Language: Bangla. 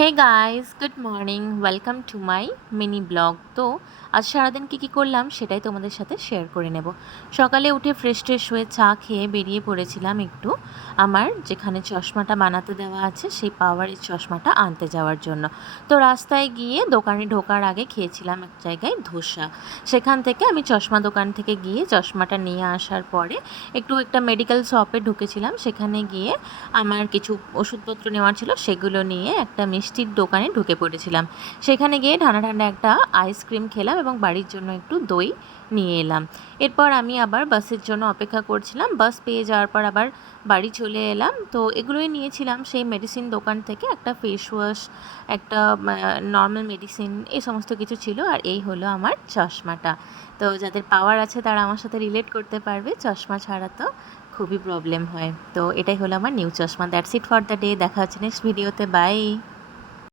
Hey guys, good morning, welcome to my mini vlog. তো আজ সারাদিন কী করলাম সেটাই তোমাদের সাথে শেয়ার করে নেব। সকালে উঠে ফ্রেশ হয়ে চা খেয়ে বেরিয়ে পড়েছিলাম একটু আমার যেখানে চশমাটা বানাতে দেওয়া আছে সেই পাওয়ারের চশমাটা আনতে যাওয়ার জন্য। তো রাস্তায় গিয়ে দোকানে ঢোকার আগে খেয়েছিলাম এক জায়গায় ধোসা। সেখান থেকে আমি চশমা দোকান থেকে গিয়ে চশমাটা নিয়ে আসার পরে একটু একটা মেডিকেল শপে ঢুকেছিলাম। সেখানে গিয়ে আমার কিছু ওষুধপত্র নেওয়ার ছিল, সেগুলো নিয়ে একটা মিষ্টির দোকানে ঢুকে পড়েছিলাম। সেখানে গিয়ে ঠান্ডা ঠান্ডা একটা আইসক্রিম খেলাম এবং বাড়ির জন্য একটু দই নিয়ে এলাম। এরপর আমি আবার বাসের জন্য অপেক্ষা করছিলাম। বাস পেয়ে যাওয়ার পর আবার বাড়ি চলে এলাম। তো এগুলোই নিয়েছিলাম সেই মেডিসিন দোকান থেকে, একটা ফেস ওয়াশ, একটা নর্মাল মেডিসিন, এই সমস্ত কিছু ছিল। আর এই হলো আমার চশমাটা। তো যাদের পাওয়ার আছে তারা আমার সাথে রিলেট করতে পারবে, চশমা ছাড়া তো খুবই প্রবলেম হয়। তো এটাই হলো আমার নিউ চশমা। That's it for the day. দেখা হচ্ছে নেক্সট ভিডিওতে। বাই।